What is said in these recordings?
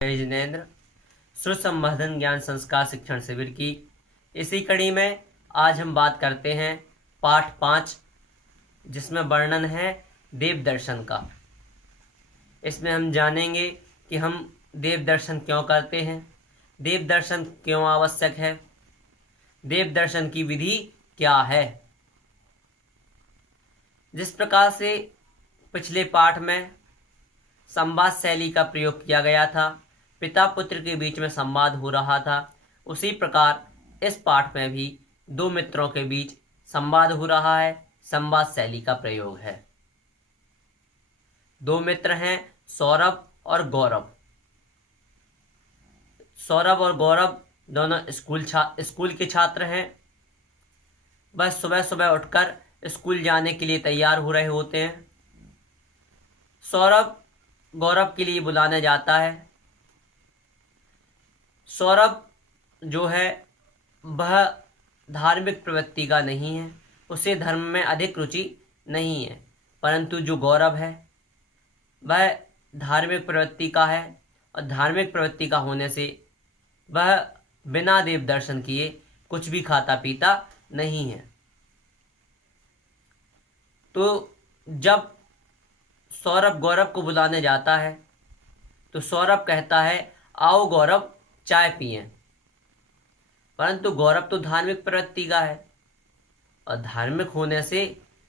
जिनेंद्र श्रुत संवर्धन ज्ञान संस्कार शिक्षण शिविर की इसी कड़ी में आज हम बात करते हैं पाठ 5, जिसमें वर्णन है देव दर्शन का। इसमें हम जानेंगे कि हम देव दर्शन क्यों करते हैं, देव दर्शन क्यों आवश्यक है, देव दर्शन की विधि क्या है। जिस प्रकार से पिछले पाठ में संवाद शैली का प्रयोग किया गया था, पिता पुत्र के बीच में संवाद हो रहा था, उसी प्रकार इस पाठ में भी दो मित्रों के बीच संवाद हो रहा है, संवाद शैली का प्रयोग है। दो मित्र हैं, सौरभ और गौरव। सौरभ और गौरव दोनों स्कूल के छात्र हैं। वह सुबह सुबह उठकर स्कूल जाने के लिए तैयार हो रहे होते हैं। सौरभ गौरव के लिए बुलाने जाता है। सौरभ जो है वह धार्मिक प्रवृत्ति का नहीं है, उसे धर्म में अधिक रुचि नहीं है, परंतु जो गौरव है वह धार्मिक प्रवृत्ति का है, और धार्मिक प्रवृत्ति का होने से वह बिना देव दर्शन किए कुछ भी खाता पीता नहीं है। तो जब सौरभ गौरव को बुलाने जाता है तो सौरभ कहता है, आओ गौरव चाय पिएं। परंतु गौरव तो धार्मिक प्रवृत्ति का है, और धार्मिक होने से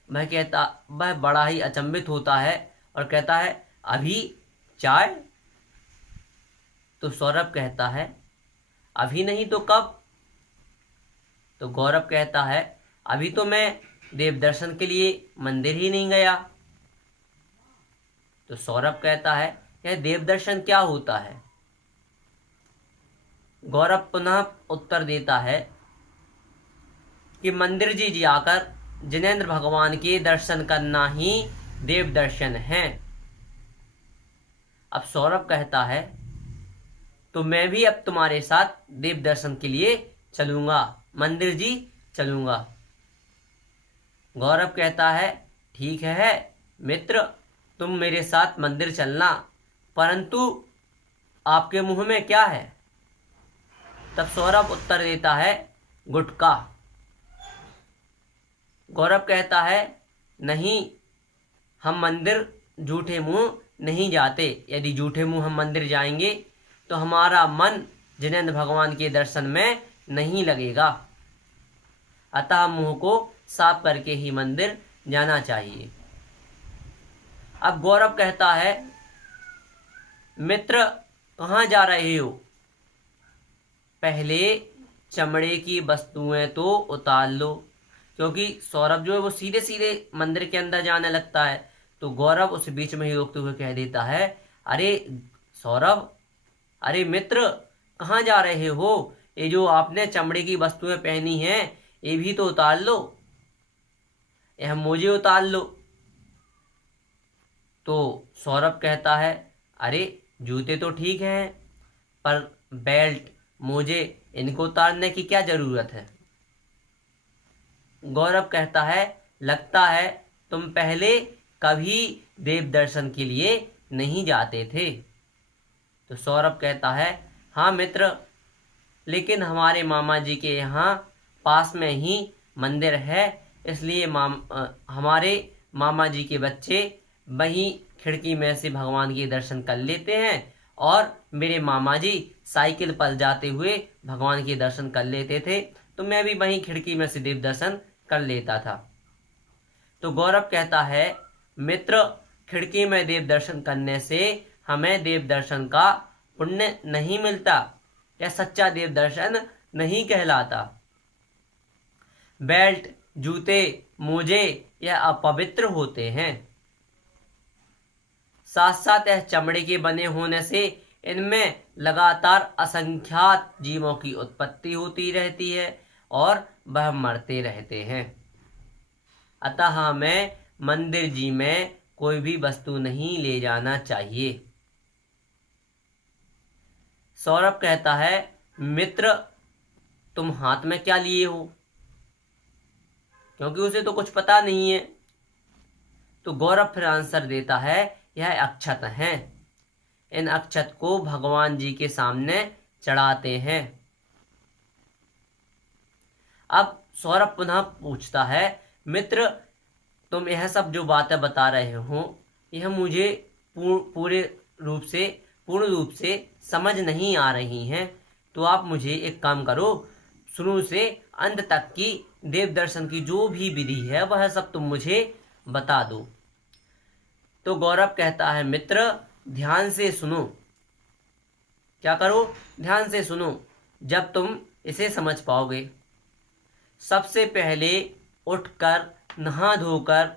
वह बड़ा ही अचंभित होता है और कहता है, अभी चाय? तो सौरभ कहता है, अभी नहीं तो कब? तो गौरव कहता है, अभी तो मैं देव दर्शन के लिए मंदिर ही नहीं गया। तो सौरभ कहता है, यह देव दर्शन क्या होता है? गौरव पुनः उत्तर देता है कि मंदिर जी जाकर जिनेंद्र भगवान के दर्शन करना ही देव दर्शन है। अब सौरभ कहता है, तो मैं भी अब तुम्हारे साथ देव दर्शन के लिए चलूंगा, मंदिर जी चलूंगा। गौरव कहता है, ठीक है मित्र, तुम मेरे साथ मंदिर चलना, परंतु आपके मुंह में क्या है? तब सौरभ उत्तर देता है, गुटखा। गौरव कहता है, नहीं, हम मंदिर झूठे मुंह नहीं जाते। यदि झूठे मुंह हम मंदिर जाएंगे तो हमारा मन जिनेंद्र भगवान के दर्शन में नहीं लगेगा। अतः मुंह को साफ करके ही मंदिर जाना चाहिए। अब गौरव कहता है, मित्र कहाँ जा रहे हो? पहले चमड़े की वस्तुएं तो उतार लो। क्योंकि सौरभ जो है वो सीधे सीधे मंदिर के अंदर जाने लगता है, तो गौरव उस बीच में ही रोकते हुए कह देता है, अरे सौरभ, अरे मित्र, कहाँ जा रहे हो? ये जो आपने चमड़े की वस्तुएं पहनी हैं ये भी तो उतार लो, यह मोजे उतार लो। तो सौरभ कहता है, अरे जूते तो ठीक हैं, पर बेल्ट, मोजे, इनको उतारने की क्या जरूरत है? गौरव कहता है, लगता है तुम पहले कभी देव दर्शन के लिए नहीं जाते थे। तो सौरभ कहता है, हाँ मित्र, लेकिन हमारे मामा जी के यहाँ पास में ही मंदिर है, इसलिए हमारे मामा जी के बच्चे वहीं खिड़की में से भगवान के दर्शन कर लेते हैं, और मेरे मामा जी साइकिल पर जाते हुए भगवान के दर्शन कर लेते थे, तो मैं भी वहीं खिड़की में से देव दर्शन कर लेता था। तो गौरव कहता है, मित्र, खिड़की में देव दर्शन करने से हमें देव दर्शन का पुण्य नहीं मिलता, यह सच्चा देव दर्शन नहीं कहलाता। बेल्ट, जूते, मोजे यह अपवित्र होते हैं। साथ साथ यह चमड़े के बने होने से इनमें लगातार असंख्यात जीवों की उत्पत्ति होती रहती है और वह मरते रहते हैं। अतः हमें मंदिर जी में कोई भी वस्तु नहीं ले जाना चाहिए। सौरभ कहता है, मित्र, तुम हाथ में क्या लिए हो? क्योंकि उसे तो कुछ पता नहीं है। तो गौरव फिर आंसर देता है, यह अक्षत हैं। इन अक्षत को भगवान जी के सामने चढ़ाते हैं। अब सौरभ पुनः पूछता है, मित्र तुम यह सब जो बातें बता रहे हो यह मुझे पूर्ण रूप से समझ नहीं आ रही हैं। तो आप मुझे एक काम करो, शुरू से अंत तक की देव दर्शन की जो भी विधि है वह सब तुम मुझे बता दो। तो गौरव कहता है, मित्र ध्यान से सुनो। क्या करो? ध्यान से सुनो, जब तुम इसे समझ पाओगे। सबसे पहले उठकर नहा धोकर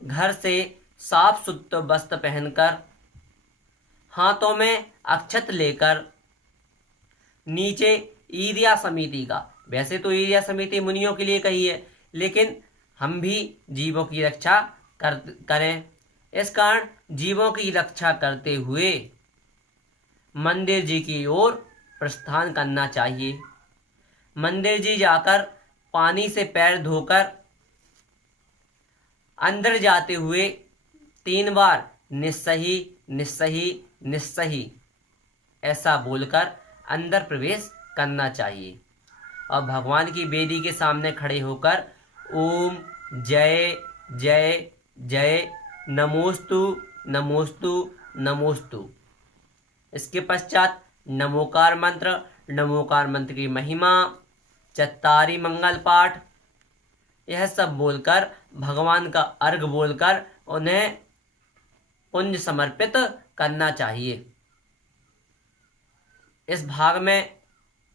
घर से साफ सुथरे वस्त्र पहनकर हाथों में अक्षत लेकर नीचे ईर्या समिति का, वैसे तो ईर्या समिति मुनियों के लिए कही है, लेकिन हम भी जीवों की रक्षा करें। इस कारण जीवों की रक्षा करते हुए मंदिर जी की ओर प्रस्थान करना चाहिए। मंदिर जी जाकर पानी से पैर धोकर अंदर जाते हुए 3 बार निस्सही निस्सही निस्सही ऐसा बोलकर अंदर प्रवेश करना चाहिए और भगवान की वेदी के सामने खड़े होकर ओम जय जय जय नमोस्तु नमोस्तु नमोस्तु, इसके पश्चात नमोकार मंत्र की महिमा, चत्तारी मंगल पाठ, यह सब बोलकर भगवान का अर्घ बोलकर उन्हें पुंज समर्पित करना चाहिए। इस भाग में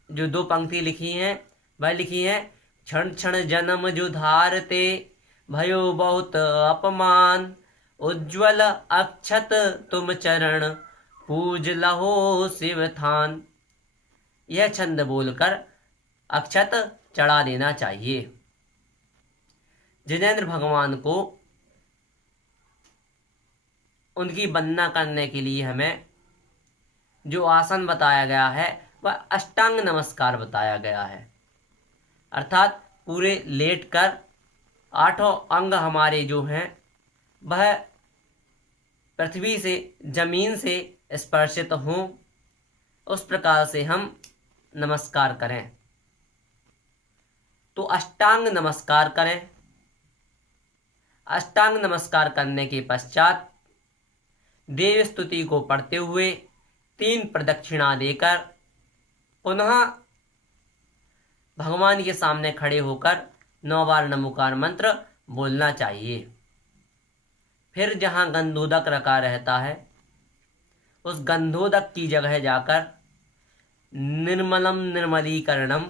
जो 2 पंक्ति लिखी हैं वह लिखी हैं, क्षण क्षण जन्म जो धारते भयो बहुत अपमान, उज्ज्वल अक्षत तुम चरण पूज लहो शिव थान। यह छंद बोलकर अक्षत चढ़ा देना चाहिए। जिनेंद्र भगवान को उनकी वंदना करने के लिए हमें जो आसन बताया गया है वह अष्टांग नमस्कार बताया गया है, अर्थात पूरे लेटकर 8 अंग हमारे जो हैं वह पृथ्वी से जमीन से स्पर्शित हों, उस प्रकार से हम नमस्कार करें। तो अष्टांग नमस्कार करें। अष्टांग नमस्कार करने के पश्चात देव स्तुति को पढ़ते हुए 3 प्रदक्षिणा देकर पुनः भगवान के सामने खड़े होकर 9 बार नमोकार मंत्र बोलना चाहिए। फिर जहाँ गंधोदक रखा रहता है उस गंधोदक की जगह जाकर निर्मलम निर्मलीकरणम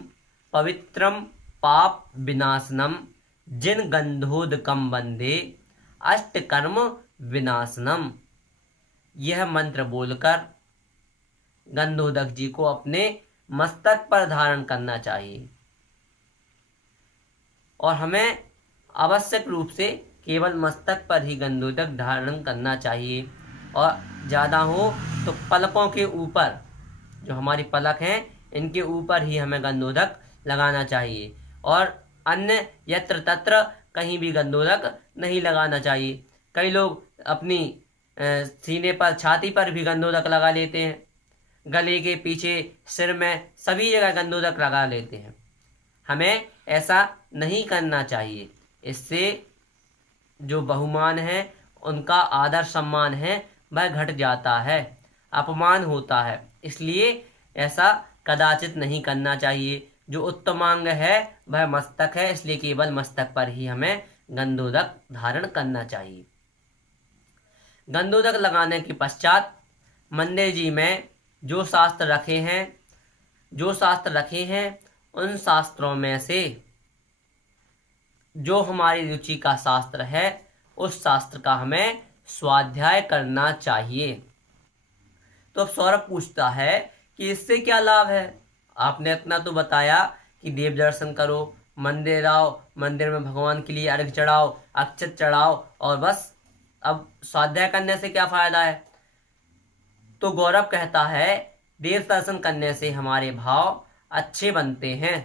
पवित्रम पाप विनाशनम जिन गंधोदकम वंदे अष्टकर्म विनाशनम, यह मंत्र बोलकर गंधोदक जी को अपने मस्तक पर धारण करना चाहिए और हमें आवश्यक रूप से केवल मस्तक पर ही गंधोदक धारण करना चाहिए और ज़्यादा हो तो पलकों के ऊपर, जो हमारी पलक हैं इनके ऊपर ही हमें गंधोदक लगाना चाहिए और अन्य यत्र तत्र कहीं भी गंधोदक नहीं लगाना चाहिए। कई लोग अपनी सीने पर, छाती पर भी गंधोदक लगा लेते हैं, गले के पीछे, सिर में, सभी जगह गंधोदक लगा लेते हैं। हमें ऐसा नहीं करना चाहिए। इससे जो बहुमान है, उनका आदर सम्मान है, वह घट जाता है, अपमान होता है। इसलिए ऐसा कदाचित नहीं करना चाहिए। जो उत्तमांग है वह मस्तक है, इसलिए केवल मस्तक पर ही हमें गंधोदक धारण करना चाहिए। गंधोदक लगाने के पश्चात मंदिर जी में जो शास्त्र रखे हैं उन शास्त्रों में से जो हमारी रुचि का शास्त्र है उस शास्त्र का हमें स्वाध्याय करना चाहिए। तो अब सौरभ पूछता है कि इससे क्या लाभ है? आपने इतना तो बताया कि देव दर्शन करो, मंदिर आओ, मंदिर में भगवान के लिए अर्घ चढ़ाओ, अक्षत चढ़ाओ और बस। अब स्वाध्याय करने से क्या फायदा है? तो गौरव कहता है देव दर्शन करने से हमारे भाव अच्छे बनते हैं।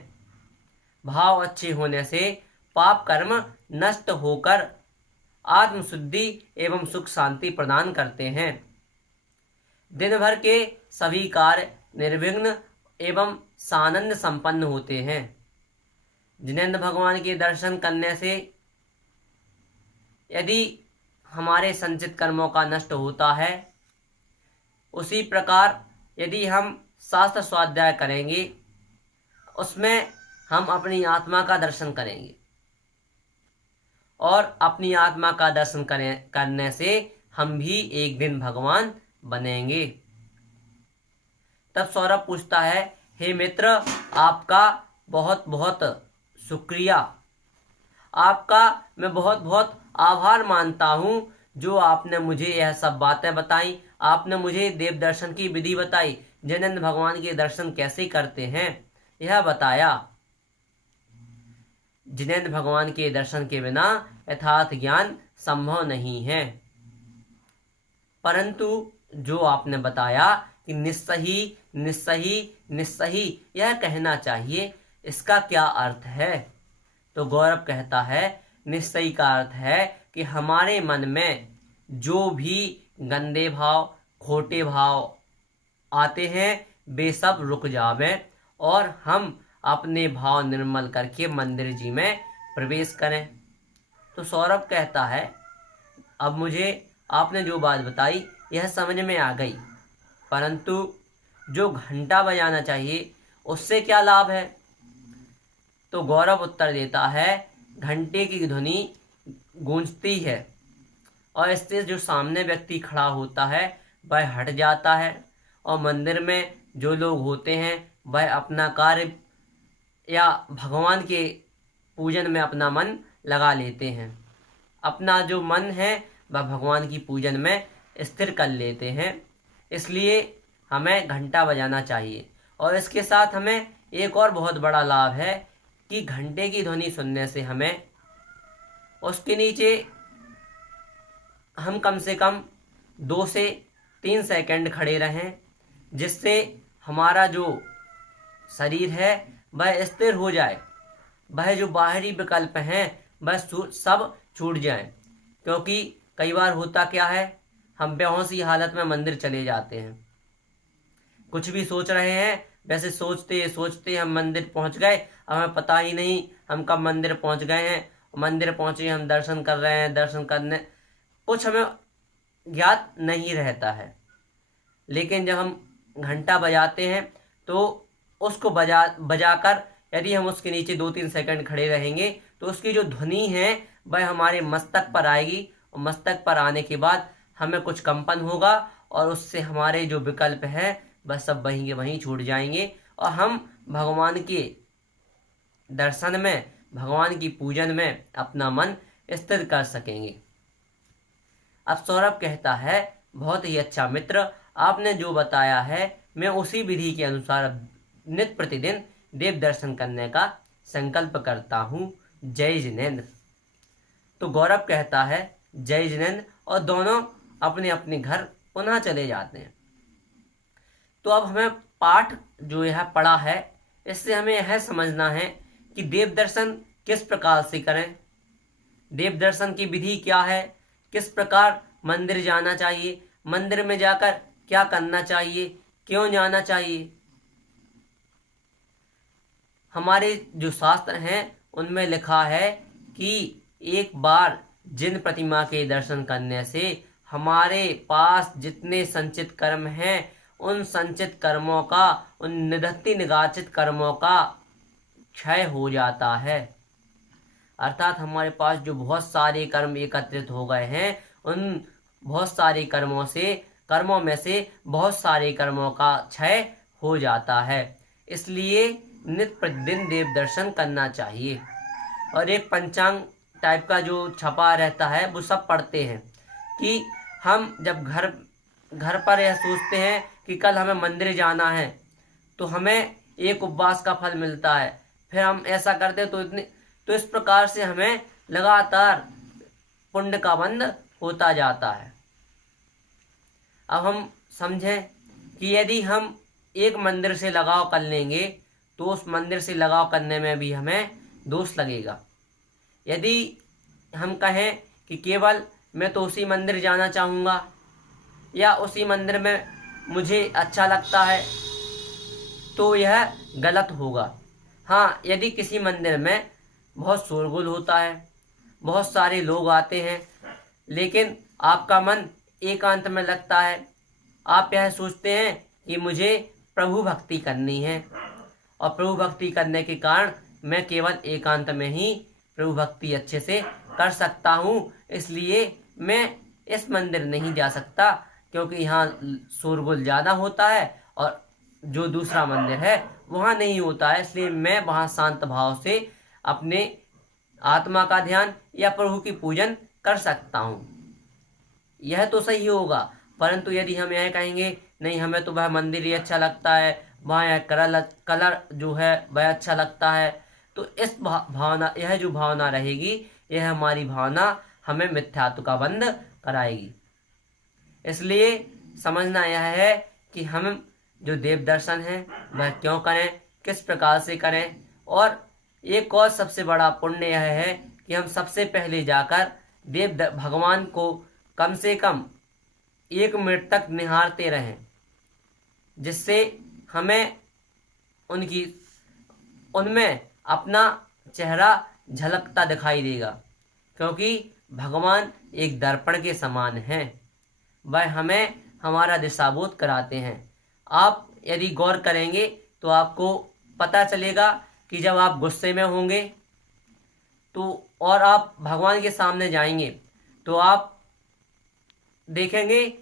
भाव अच्छे होने से पाप कर्म नष्ट होकर आत्मशुद्धि एवं सुख शांति प्रदान करते हैं। दिन भर के सभी कार्य निर्विघ्न एवं सानंद संपन्न होते हैं। जिनेंद्र भगवान के दर्शन करने से यदि हमारे संचित कर्मों का नष्ट होता है, उसी प्रकार यदि हम शास्त्र स्वाध्याय करेंगे, उसमें हम अपनी आत्मा का दर्शन करेंगे और अपनी आत्मा का दर्शन करने से हम भी एक दिन भगवान बनेंगे। तब सौरभ पूछता है, हे मित्र, आपका बहुत बहुत शुक्रिया, आपका मैं बहुत बहुत आभार मानता हूँ जो आपने मुझे यह सब बातें बताई, आपने मुझे देव दर्शन की विधि बताई, जिनेंद्र भगवान के दर्शन कैसे करते हैं यह बताया। जिनेंद्र भगवान के दर्शन के बिना यथार्थ ज्ञान संभव नहीं है। परंतु जो आपने बताया कि निस्सही निस्सही निस्सही यह कहना चाहिए, इसका क्या अर्थ है? तो गौरव कहता है, निस्सही का अर्थ है कि हमारे मन में जो भी गंदे भाव, खोटे भाव आते हैं वे सब रुक जावें और हम अपने भाव निर्मल करके मंदिर जी में प्रवेश करें। तो सौरभ कहता है, अब मुझे आपने जो बात बताई यह समझ में आ गई, परंतु जो घंटा बजाना चाहिए उससे क्या लाभ है? तो गौरव उत्तर देता है, घंटे की ध्वनि गूंजती है और इससे जो सामने व्यक्ति खड़ा होता है वह हट जाता है और मंदिर में जो लोग होते हैं वह अपना कार्य या भगवान के पूजन में अपना मन लगा लेते हैं, अपना जो मन है वह भगवान की पूजन में स्थिर कर लेते हैं। इसलिए हमें घंटा बजाना चाहिए। और इसके साथ हमें एक और बहुत बड़ा लाभ है कि घंटे की ध्वनि सुनने से हमें उसके नीचे हम कम से कम 2 से 3 सेकंड खड़े रहें, जिससे हमारा जो शरीर है वह स्थिर हो जाए, वह जो बाहरी विकल्प हैं वह सब छूट जाएं। क्योंकि कई बार होता क्या है, हम बेहोशी हालत में मंदिर चले जाते हैं, कुछ भी सोच रहे हैं, वैसे सोचते सोचते हम मंदिर पहुंच गए, हमें पता ही नहीं हम कब मंदिर पहुंच गए हैं। मंदिर पहुंचे, हम दर्शन कर रहे हैं, दर्शन करने कुछ हमें ज्ञात नहीं रहता है। लेकिन जब हम घंटा बजाते हैं तो उसको बजाकर यदि हम उसके नीचे 2-3 सेकंड खड़े रहेंगे तो उसकी जो ध्वनि है वह हमारे मस्तक पर आएगी और मस्तक पर आने के बाद हमें कुछ कंपन होगा और उससे हमारे जो विकल्प है वह सब वहीं के वहीं छूट जाएंगे और हम भगवान के दर्शन में, भगवान की पूजन में अपना मन स्थिर कर सकेंगे। अब सौरभ कहता है, बहुत ही अच्छा मित्र, आपने जो बताया है मैं उसी विधि के अनुसार नित्य प्रतिदिन देव दर्शन करने का संकल्प करता हूँ। जय जिनेंद्र। तो गौरव कहता है, जय जिनेंद्र, और दोनों अपने अपने घर पुनः चले जाते हैं। तो अब हमें पाठ जो यह पढ़ा है इससे हमें यह समझना है कि देव दर्शन किस प्रकार से करें, देव दर्शन की विधि क्या है, किस प्रकार मंदिर जाना चाहिए, मंदिर में जाकर क्या करना चाहिए, क्यों जाना चाहिए। हमारे जो शास्त्र हैं उनमें लिखा है कि एक बार जिन प्रतिमा के दर्शन करने से हमारे पास जितने संचित कर्म हैं उन संचित कर्मों का, उन निधत्ति निगाचित कर्मों का क्षय हो जाता है। अर्थात हमारे पास जो बहुत सारे कर्म एकत्रित हो गए हैं उन बहुत सारे कर्मों में से बहुत सारे कर्मों का क्षय हो जाता है। इसलिए नित्य प्रतिदिन देव दर्शन करना चाहिए। और एक पंचांग टाइप का जो छपा रहता है वो सब पढ़ते हैं कि हम जब घर पर यह सोचते हैं कि कल हमें मंदिर जाना है तो हमें एक उपवास का फल मिलता है, फिर हम ऐसा करते तो इस प्रकार से हमें लगातार पुण्य का बंध होता जाता है। अब हम समझें कि यदि हम एक मंदिर से लगाव कर लेंगे तो उस मंदिर से लगाव करने में भी हमें दोष लगेगा। यदि हम कहें कि केवल मैं तो उसी मंदिर जाना चाहूँगा या उसी मंदिर में मुझे अच्छा लगता है, तो यह गलत होगा। हाँ, यदि किसी मंदिर में बहुत शोरगुल होता है, बहुत सारे लोग आते हैं, लेकिन आपका मन एकांत में लगता है, आप यह सोचते हैं कि मुझे प्रभु भक्ति करनी है, और प्रभु भक्ति करने के कारण मैं केवल एकांत में ही प्रभु भक्ति अच्छे से कर सकता हूँ, इसलिए मैं इस मंदिर नहीं जा सकता क्योंकि यहाँ शोरगुल ज़्यादा होता है, और जो दूसरा मंदिर है वहाँ नहीं होता है, इसलिए मैं वहाँ शांत भाव से अपने आत्मा का ध्यान या प्रभु की पूजन कर सकता हूँ। यह तो सही होगा। परंतु यदि हम यह कहेंगे नहीं, हमें तो वह मंदिर ही अच्छा लगता है, वहाँ यह कलर जो है वह अच्छा लगता है, तो इस भावना, यह जो भावना रहेगी, यह हमारी भावना हमें मिथ्यात्व का बंध कराएगी। इसलिए समझना यह है कि हम जो देव दर्शन है वह क्यों करें, किस प्रकार से करें, और एक और सबसे बड़ा पुण्य यह है कि हम सबसे पहले जाकर भगवान को कम से कम 1 मिनट तक निहारते रहें, जिससे हमें उनमें अपना चेहरा झलकता दिखाई देगा, क्योंकि भगवान एक दर्पण के समान हैं, वह हमें हमारा दिशाबोध कराते हैं। आप यदि गौर करेंगे तो आपको पता चलेगा कि जब आप गुस्से में होंगे तो और आप भगवान के सामने जाएंगे तो आप देखेंगे,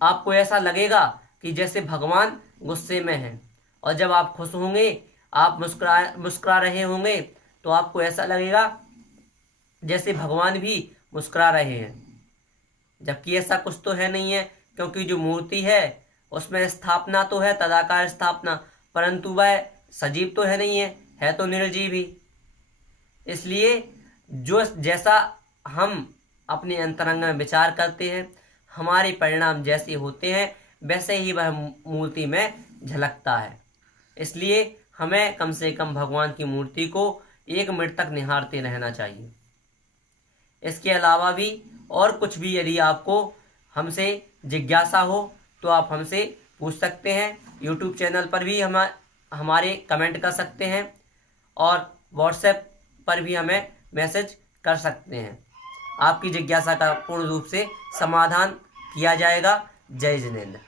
आपको ऐसा लगेगा कि जैसे भगवान गुस्से में हैं, और जब आप खुश होंगे, आप मुस्कुरा रहे होंगे, तो आपको ऐसा लगेगा जैसे भगवान भी मुस्कुरा रहे हैं, जबकि ऐसा कुछ तो है नहीं है, क्योंकि जो मूर्ति है उसमें स्थापना तो है, तदाकार स्थापना, परंतु वह सजीव तो है नहीं है तो निर्जीव ही। इसलिए जो जैसा हम अपने अंतरंग में विचार करते हैं, हमारे परिणाम जैसे होते हैं, वैसे ही वह मूर्ति में झलकता है। इसलिए हमें कम से कम भगवान की मूर्ति को 1 मिनट तक निहारते रहना चाहिए। इसके अलावा भी और कुछ भी यदि आपको हमसे जिज्ञासा हो तो आप हमसे पूछ सकते हैं। यूट्यूब चैनल पर भी हमारे कमेंट कर सकते हैं, और व्हाट्सएप पर भी हमें मैसेज कर सकते हैं। आपकी जिज्ञासा का पूर्ण रूप से समाधान किया जाएगा। जय जिनेंद्र।